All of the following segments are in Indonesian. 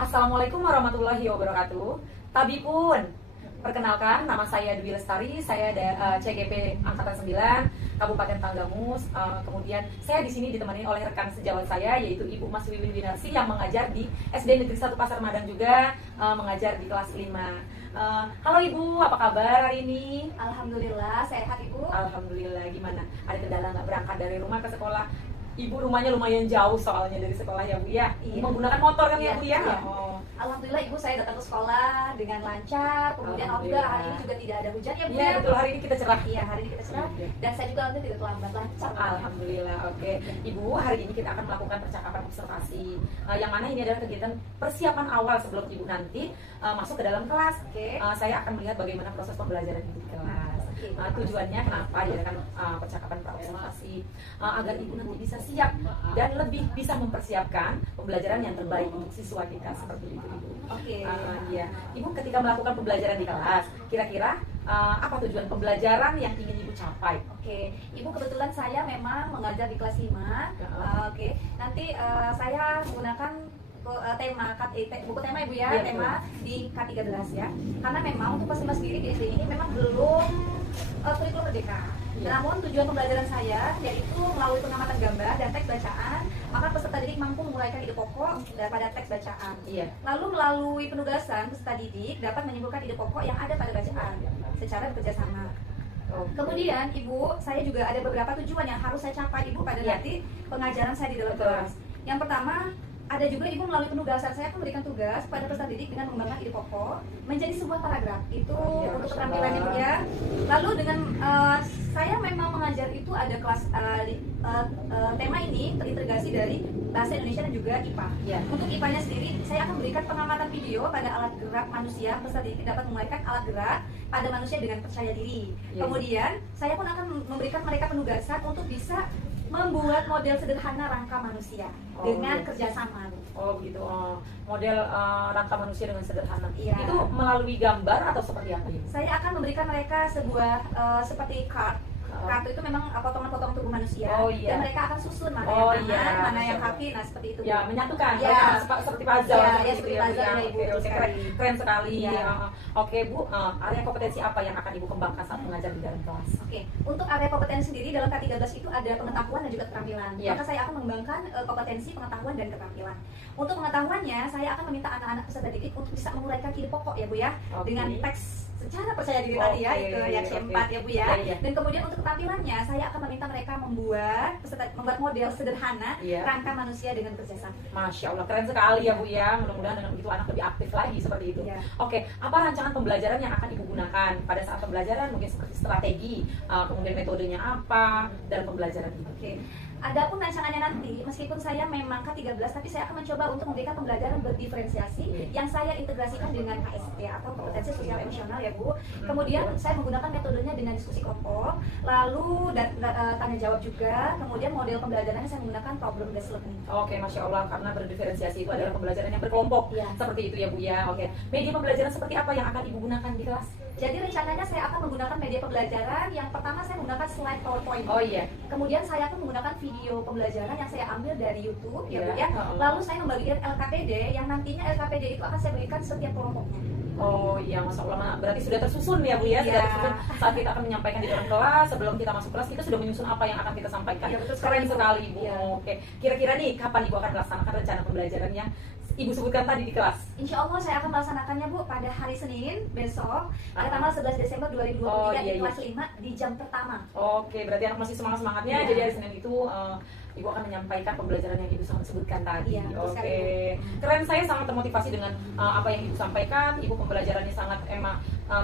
Assalamualaikum warahmatullahi wabarakatuh. Tabipun, perkenalkan nama saya Dwi Lestari, saya CGP Angkatan 9, Kabupaten Tanggamus. Kemudian saya di sini ditemani oleh rekan sejawat saya yaitu Ibu Mas Wiwin Winarsi yang mengajar di SD Negeri 1 Pasar Madang juga, mengajar di kelas 5. Halo Ibu, apa kabar hari ini? Alhamdulillah, sehat Ibu. Alhamdulillah, gimana? Ada kendala nggak berangkat dari rumah ke sekolah? Ibu rumahnya lumayan jauh soalnya dari sekolah ya Bu ya? Iya. Menggunakan motor kan ya Bu ya? Iya. Oh. Alhamdulillah Ibu, saya datang ke sekolah dengan lancar. Kemudian alhamdulillah hari ini juga tidak ada hujan ya Bu Iya ya? betul, hari ini kita cerah. Iya, hari ini kita cerah. Oke. Dan saya juga nanti tidak terlambat lancar. Alhamdulillah, oke. Ibu, hari ini kita akan melakukan percakapan observasi, yang mana ini adalah kegiatan persiapan awal sebelum Ibu nanti masuk ke dalam kelas. Oke. Saya akan melihat bagaimana proses pembelajaran Ibu di kelas. Tujuannya kenapa diadakan percakapan praobservasi, agar Ibu nanti bisa siap dan lebih bisa mempersiapkan pembelajaran yang terbaik untuk siswa kita, seperti itu Ibu. Oke. Ya. Ibu ketika melakukan pembelajaran di kelas, kira-kira apa tujuan pembelajaran yang ingin Ibu capai? Oke, Ibu kebetulan saya memang mengajar di kelas 5. Oke, nanti saya menggunakan buku tema Ibu ya, Iya, tema di K13 ya. Karena memang untuk kelas 5 sendiri di SD ini memang belum kurikulum merdeka. Iya. Namun tujuan pembelajaran saya yaitu melalui pengamatan gambar dan teks bacaan, maka peserta didik mampu menguraikan ide pokok daripada teks bacaan. Iya. Lalu melalui penugasan peserta didik dapat menyimpulkan ide pokok yang ada pada bacaan secara bekerja sama. Kemudian Ibu, saya juga ada beberapa tujuan yang harus saya capai Ibu pada Iya. nanti pengajaran saya di dalam Betul. kelas. Yang pertama, ada juga Ibu melalui penugasan saya akan memberikan tugas pada peserta didik dengan mengembangkan ide pokok menjadi sebuah paragraf. Itu Iya, untuk Masya keterampilan Ibu Allah. ya. Lalu dengan saya memang mengajar itu ada kelas tema ini terintegrasi dari bahasa Indonesia dan juga IPA. Iya. Untuk IPA-nya sendiri, saya akan memberikan pengamatan video pada alat gerak manusia. Peserta didik dapat menguraikan alat gerak pada manusia dengan percaya diri. Iya. Kemudian, saya pun akan memberikan mereka penugasan untuk bisa membuat model sederhana rangka manusia dengan iya. kerjasama. Oh begitu, model rangka manusia dengan sederhana. Iya. Itu melalui gambar atau seperti apa Ibu? Saya akan memberikan mereka sebuah seperti card. Kartu itu memang potongan-potongan tubuh manusia. Oh, iya. Dan mereka akan susun mana Oh, yang kanan, iya. mana yang kaki, nah seperti itu. Ya, menyatukan. Ya. Seperti puzzle. Ya, seperti seperti itu puzzle, Bu, ya, Ibu. Oke, Betul keren, sekali. keren sekali. Ya. Oke Bu, area kompetensi apa yang akan Ibu kembangkan saat mengajar di dalam kelas? Oke, untuk area kompetensi sendiri dalam K13 itu ada pengetahuan dan juga keterampilan. Iya. Maka saya akan mengembangkan kompetensi, pengetahuan, dan keterampilan. Untuk pengetahuannya, saya akan meminta anak-anak peserta didik untuk bisa menguraikan ide pokok ya Bu ya, Oke. dengan teks secara percaya diri tadi ya, Oke, itu yang oke. C4 ya Bu ya. Iya, iya. Dan kemudian untuk keterampilannya, saya akan meminta mereka membuat model sederhana Iya. rangka manusia dengan kerjasama. Masya Allah, keren sekali ya Bu ya. Mudah-mudahan dengan begitu anak lebih aktif lagi seperti itu. Iya. Oke, apa rancangan pembelajaran yang akan Ibu gunakan pada saat pembelajaran? Mungkin seperti strategi, kemudian metodenya apa dalam pembelajaran Ibu? Oke. Adapun rancangannya nanti, meskipun saya memang K13, tapi saya akan mencoba untuk memberikan pembelajaran berdiferensiasi yang saya integrasikan dengan KSP atau kompetensi sosial emosional ya Bu. Kemudian saya menggunakan metodenya dengan diskusi kelompok, lalu tanya jawab juga. Kemudian model pembelajarannya saya menggunakan problem based learning. Oke, Masya Allah, karena berdiferensiasi itu adalah pembelajaran yang berkelompok. Iya. Seperti itu ya Bu ya. Oke, media pembelajaran seperti apa yang akan Ibu gunakan di kelas? Jadi rencananya saya akan menggunakan media pembelajaran. Yang pertama saya menggunakan slide PowerPoint. Oh iya. Kemudian saya akan menggunakan video pembelajaran yang saya ambil dari YouTube ya Bu Iya. ya. Lalu saya membagikan LKPD yang nantinya LKPD itu akan saya berikan setiap kelompoknya. Oh iya, Masya Allah, berarti sudah tersusun ya Bu ya. Sudah Iya. tersusun saat kita akan menyampaikan di dalam kelas. Sebelum kita masuk kelas, kita sudah menyusun apa yang akan kita sampaikan. Iya, betul Keren sekali, Bu. sekali Bu. Iya. Oke, kira-kira nih kapan Ibu akan melaksanakan rencana pembelajaran yang Ibu sebutkan tadi di kelas? Insya Allah saya akan melaksanakannya Bu pada hari Senin besok pada tanggal 11 Desember 2023 Oh, iya, di iya. kelas 5 di jam pertama. Oke, berarti anak masih semangat-semangatnya. Iya. Jadi hari Senin itu Ibu akan menyampaikan pembelajaran yang Ibu sebutkan tadi. Iya, betul sekali, Oke, Bu. keren. Saya sangat termotivasi dengan apa yang Ibu sampaikan. Ibu pembelajarannya sangat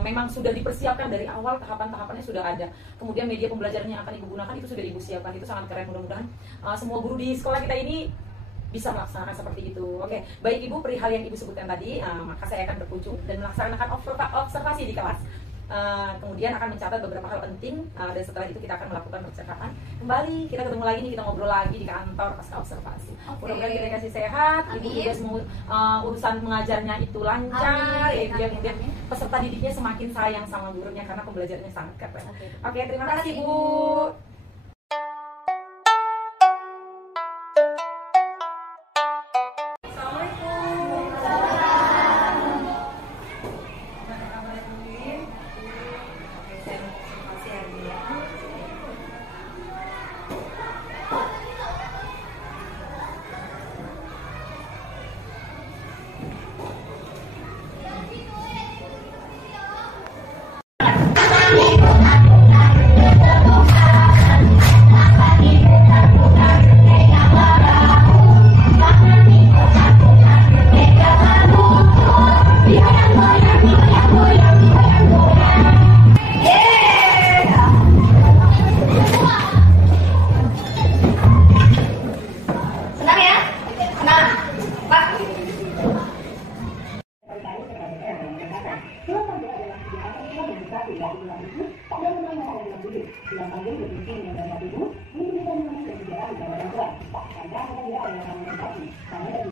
memang sudah dipersiapkan dari awal, tahapan-tahapannya sudah ada. Kemudian media pembelajaran yang akan Ibu gunakan itu sudah Ibu siapkan. Itu sangat keren. Mudah-mudahan semua guru di sekolah kita ini bisa melaksanakan seperti itu. Oke, baik Ibu, perihal yang Ibu sebutkan tadi, maka saya akan berkunjung dan melaksanakan observasi di kelas. Kemudian akan mencatat beberapa hal penting, dan setelah itu kita akan melakukan percakapan kembali. Kita ketemu lagi nih, kita ngobrol lagi di kantor pasca observasi. Mudah-mudahan kita dikasih sehat. Ibu Amin. juga semua urusan mengajarnya itu lancar. Amin. Ya, kemudian Amin. peserta didiknya semakin sayang sama gurunya karena pembelajarannya sangat keren. Oke, terima kasih Bu. Assalamualaikum. berbincang dengan Bapak Ibu, Ibu bisa menulis kebijakan kepada orang tua. Jika Anda tidak ada yang komunikasi, kami dari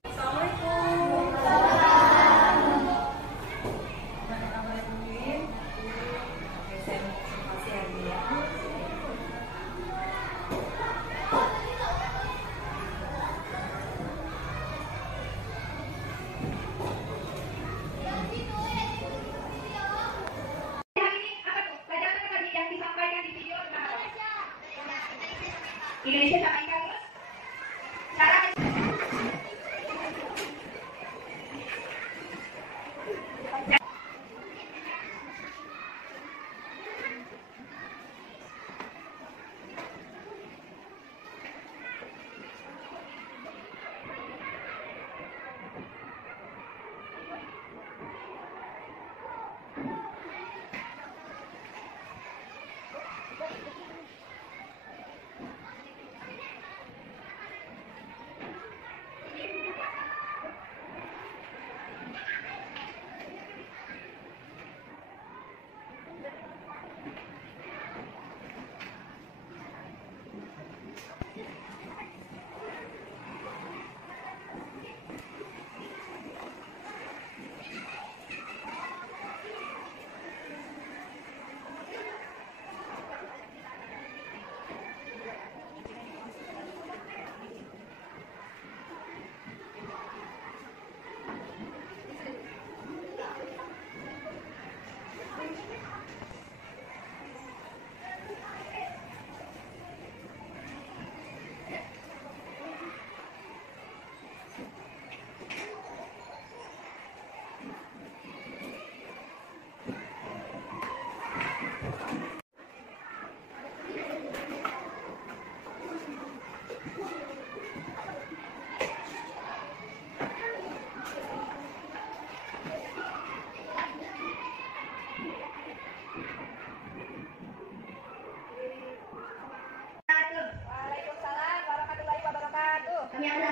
Indonesia sama terus. Cara kami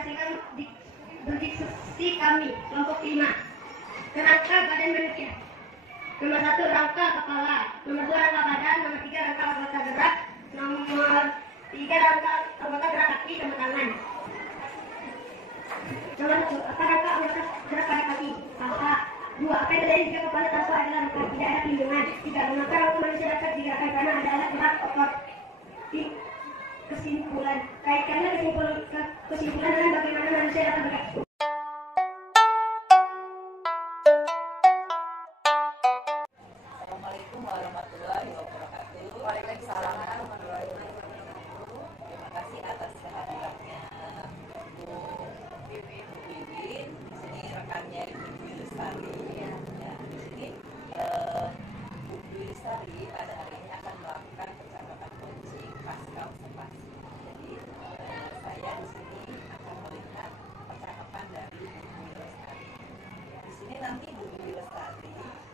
hasilkan berdiskusi kami kelompok 5. Kerangka badan manusia. Nomor 1 rangka kepala, nomor 2 rangka badan, nomor 3 rangka anggota gerak, nomor 3 rangka anggota gerak kaki sama tangan. Nomor 1 apa rangka anggota gerak pada kaki, paha. 2 apa yang terjadi jika kepala tanpa adalah rangka tidak ada pelindungan. 3 mengapa rangka manusia dapat digerakkan karena ada alat gerak otot. Kesimpulan, kaitkanlah kesimpulan dengan bagaimana manusia dapat bergerak. Assalamualaikum warahmatullahi wabarakatuh. Waalaikumsalam warahmatullahi wabarakatuh. Terima kasih atas kehadirannya Bu Wiwin. Di sini rekannya Ibu Dwi Lestari. Ya, di sini Bu Dwi Lestari pada hari ini akan melakukan percakapan kunci pasca observasi. Jadi saya di sini akan melihat percakapan dari Bu Dwi Lestari. Di sini nanti Bu Dwi Lestari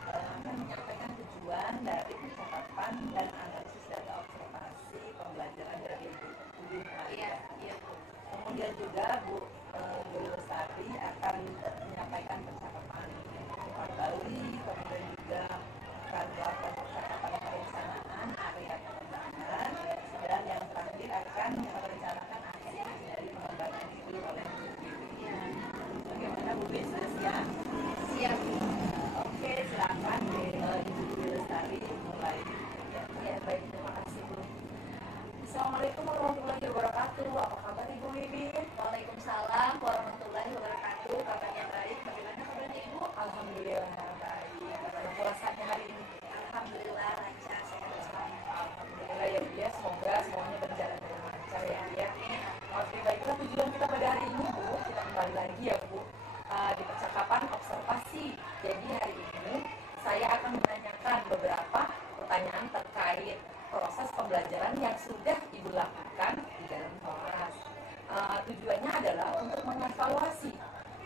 akan menyampaikan tujuan dari percakapan dan analisis data observasi pembelajaran dari Bu Maya. Kemudian juga Bu Dwi Lestari akan menyampaikan percakapan Bali, kemudian juga akan melakukan percakapan perencanaan area pengembangan, dan yang terakhir akan merencanakan aktivitas dari pengembangan itu oleh Bu Dwi. Bagaimana Bu Dwi, sudah siap? Siap. Oke, silakan Ibu Dwi Lestari mulai. Ya, baik, terima kasih Bu. Assalamualaikum warahmatullahi wabarakatuh. Apa kabar Ibu Wiwin? Waalaikumsalam warahmatullahi wabarakatuh. Kabarnya baik. Bagaimana kabarnya Ibu? Alhamdulillah baik. Bagaimana puasanya hari ini? Alhamdulillah lancar, sehat selalu. Alhamdulillah ya Bu ya. Semoga semuanya berjalan dengan lancar ya Bu ya. Oke, baiklah, tujuan kita pada hari ini Bu, kita kembali lagi ya Bu di percakapan observasi. Jadi hari ini saya akan menanyakan beberapa pertanyaan terkait proses pembelajaran yang sudah Ibu lakukan di dalam kelas. Tujuannya adalah untuk mengevaluasi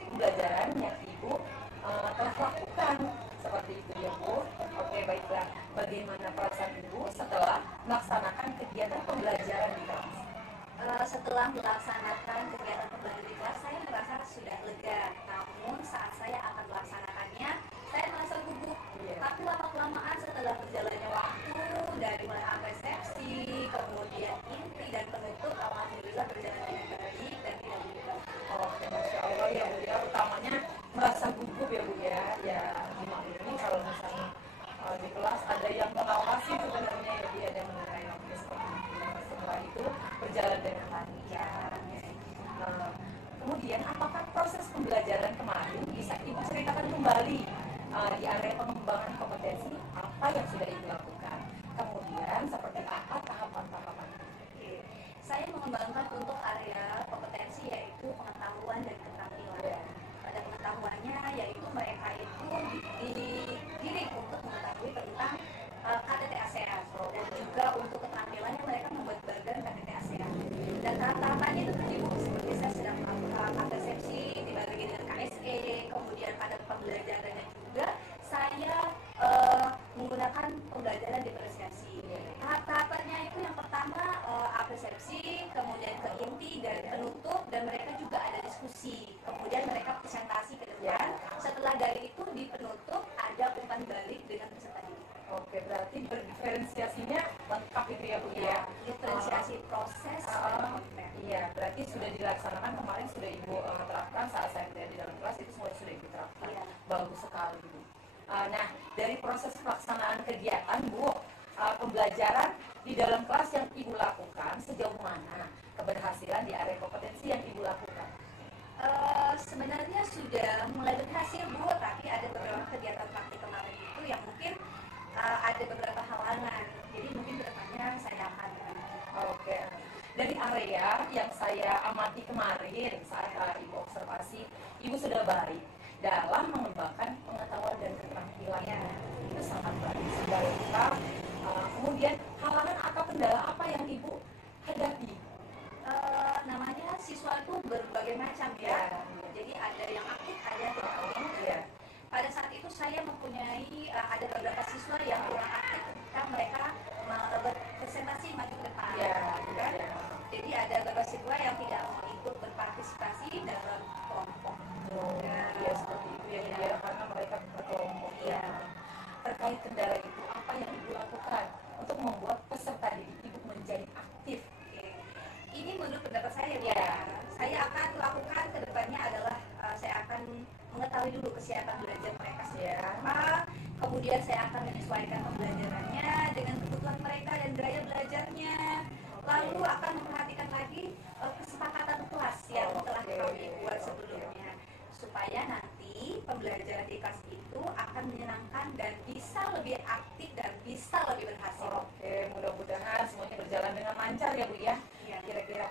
pembelajaran yang Ibu telah lakukan, seperti itu ya Bu. Oke, baiklah, bagaimana perasaan Ibu setelah melaksanakan kegiatan pembelajaran di kelas? Setelah melaksanakan kegiatan pembelajaran di kelas, saya merasa sudah lega. Namun saat saya akan melaksanakannya, saya merasa gugup. Tapi lama-kelamaan setelah berjalannya waktu, dari mulai resepsi, kemudian kemudian inti dan penutup alhamdulillah berjalan dengan baik dan tidak berubah. Oke, Masya Allah ya Bu ya, utamanya merasa gugup ya Bu ya. Ya dimaklumi kalau misalnya di kelas ada yang mengawasi sebenarnya ya Bu ya, ada yang menilai seperti itu. Setelah itu berjalan dengan lancar. Kemudian apakah proses pembelajaran kemarin bisa Ibu ceritakan kembali di area pengembangan kompetensi apa yang sudah Ibu lakukan? Kemudian seperti apa tahapan-tahapan? Saya mengembangkan untuk area kompetensi yaitu pengetahuan dan keterampilan. Pada pengetahuannya yaitu mereka itu dididik untuk mengetahui tentang KTT ASEAN dan juga untuk keterampilannya mereka membuat bagan KTT ASEAN. Dan tahap-tahapannya itu tadi Bu, seperti saya sedang melakukan persepsi dibagi dengan KSE, kemudian pada pembelajarannya juga saya menggunakan pembelajaran diferensiasi. Tahap-tahapannya itu yang pertama persepsi, kemudian ke inti dan penutup, dan mereka juga ada diskusi. Kemudian mereka presentasi ke depan. Setelah dari itu di penutup ada umpan balik dengan peserta didik. Oke, berarti berdiferensiasinya lengkap itu ya Bu ya. Diferensiasi proses dan konten. Iya, berarti sudah dilaksanakan kemarin, sudah Ibu terapkan saat saya berada di dalam kelas, itu semua sudah Ibu terapkan. Iya. Bagus sekali Bu. Nah, dari proses pelaksanaan kegiatan Bu, pembelajaran di dalam kelas yang Ibu lakukan sejauh mana keberhasilan di area kompetensi yang Ibu lakukan? Sebenarnya sudah mulai berhasil Bu, tapi ada beberapa kegiatan praktik kemarin itu yang mungkin ada beberapa halangan. Jadi mungkin kedepannya saya akan Oke. Dari area yang saya amati kemarin saat Ibu observasi, Ibu sudah baik dalam mengembangkan pengetahuan dan keterampilannya. Itu sangat baik, sudah lengkap. Kemudian halangan atau kendala apa yang Ibu hadapi? namanya siswa itu berbagai macam ya. Jadi ada yang aktif, ada yang tidak aktif. Ya. Pada saat itu saya mempunyai ada beberapa siswa yang kurang aktif ketika mereka berpresentasi maju ke depan. Ya, Kan? ya. Jadi ada beberapa siswa yang tidak mau ikut berpartisipasi dalam kelompok. Ya seperti itu ya, ya, karena mereka berkelompok. Iya. Terkait kendala itu, apa yang Ibu lakukan untuk membuat peserta didik Ibu menjadi aktif? Ini menurut pendapat saya Ya. Saya akan lakukan ke depannya adalah saya akan mengetahui dulu kesiapan belajar mereka seperti apa. Kemudian saya akan menyesuaikan pembelajarannya dengan kebutuhan mereka dan gaya belajarnya. Lalu akan memperhatikan lagi kesepakatan kelas yang telah kami buat sebelumnya, supaya nanti pembelajaran di kelas itu akan menyenangkan dan bisa lebih aktif dan bisa lebih berhasil. Oke, mudah-mudahan semuanya berjalan dengan lancar ya Bu ya. Iya. Kira-kira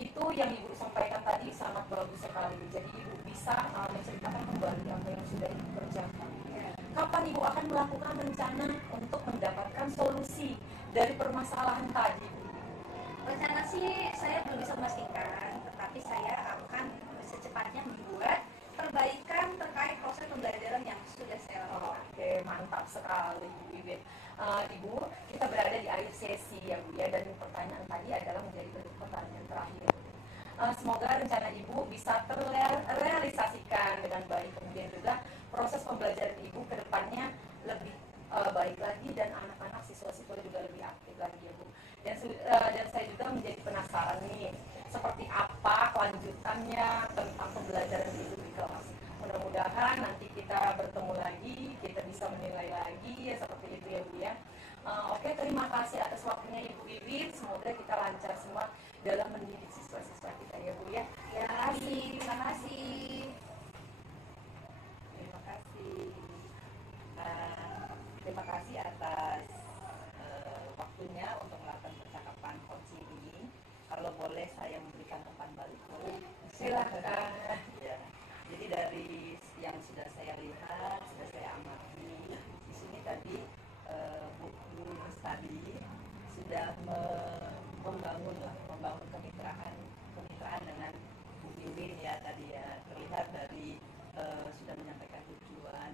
itu yang Ibu sampaikan tadi sangat bagus sekali. Jadi Ibu bisa menceritakan kembali apa yang sudah Ibu kerjakan. Kapan Ibu akan melakukan rencana untuk mendapatkan solusi dari permasalahan tadi? Rencana sih saya belum bisa memastikan, tetapi saya akan secepatnya membuat perbaikan terkait proses pembelajaran yang sudah saya lakukan. Oke, mantap sekali Bu Iwin. Ibu, kita berada di akhir sesi ya Bu ya, dan pertanyaan tadi adalah menjadi bentuk pertanyaan terakhir. Semoga rencana Ibu bisa terrealisasikan dengan baik, kemudian juga proses pembelajaran Ibu ke depannya lebih baik lagi dan anak-anak siswa-siswa juga lebih aktif lagi ya Bu. Dan saya juga menjadi penasaran nih, seperti apa kelanjutannya tentang pembelajaran Ibu di kelas. Mudah-mudahan nanti kita bertemu lagi, kita bisa menilai lagi ya, seperti itu ya Bu ya. Oke, terima kasih atas waktunya Ibu Iwin. Semoga kita lancar semua dalam mendidik siswa-siswa kita ya Bu ya. Terima kasih. Terima kasih. Terima kasih atas waktunya untuk melakukan percakapan kunci ini. Kalau boleh saya memberikan umpan balik, boleh? Silakan. Ya. Jadi dari yang sudah saya lihat, sudah saya amati, di sini tadi Bu Guru tadi sudah membangun kemitraan dengan Bu Iwin ya tadi ya, terlihat dari sudah menyampaikan tujuan,